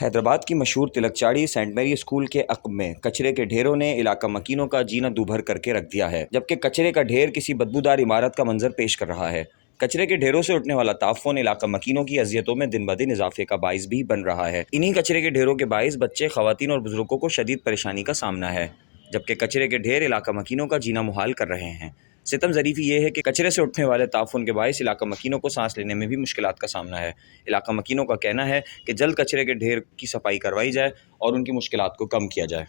हैदराबाद की मशहूर तिलकचाड़ी Saint Mary school के अक्ब में कचरे के ढेरों ने इलाका मकीनों का जीना दूभर करके रख दिया है, जबकि कचरे का ढेर किसी बदबूदार इमारत का मंजर पेश कर रहा है। कचरे के ढेरों से उठने वाला ताफुन इलाका मकीनों की अजियतों में दिन ब दिन इजाफे का बाइस भी बन रहा है। इन्हीं कचरे के ढेरों के बाइस बच्चे, खवातीन और बुजुर्गों को शदीद परेशानी का सामना है, जबकि कचरे के ढेर इलाका मकीनों का जीना मुहाल कर रहे हैं। सितम ज़रीफ़ी ये है कि कचरे से उठने वाले ताफुन के बायस इलाका मकीनों को सांस लेने में भी मुश्किलात का सामना है। इलाका मकीनों का कहना है कि जल्द कचरे के ढेर की सफाई करवाई जाए और उनकी मुश्किलात को कम किया जाए।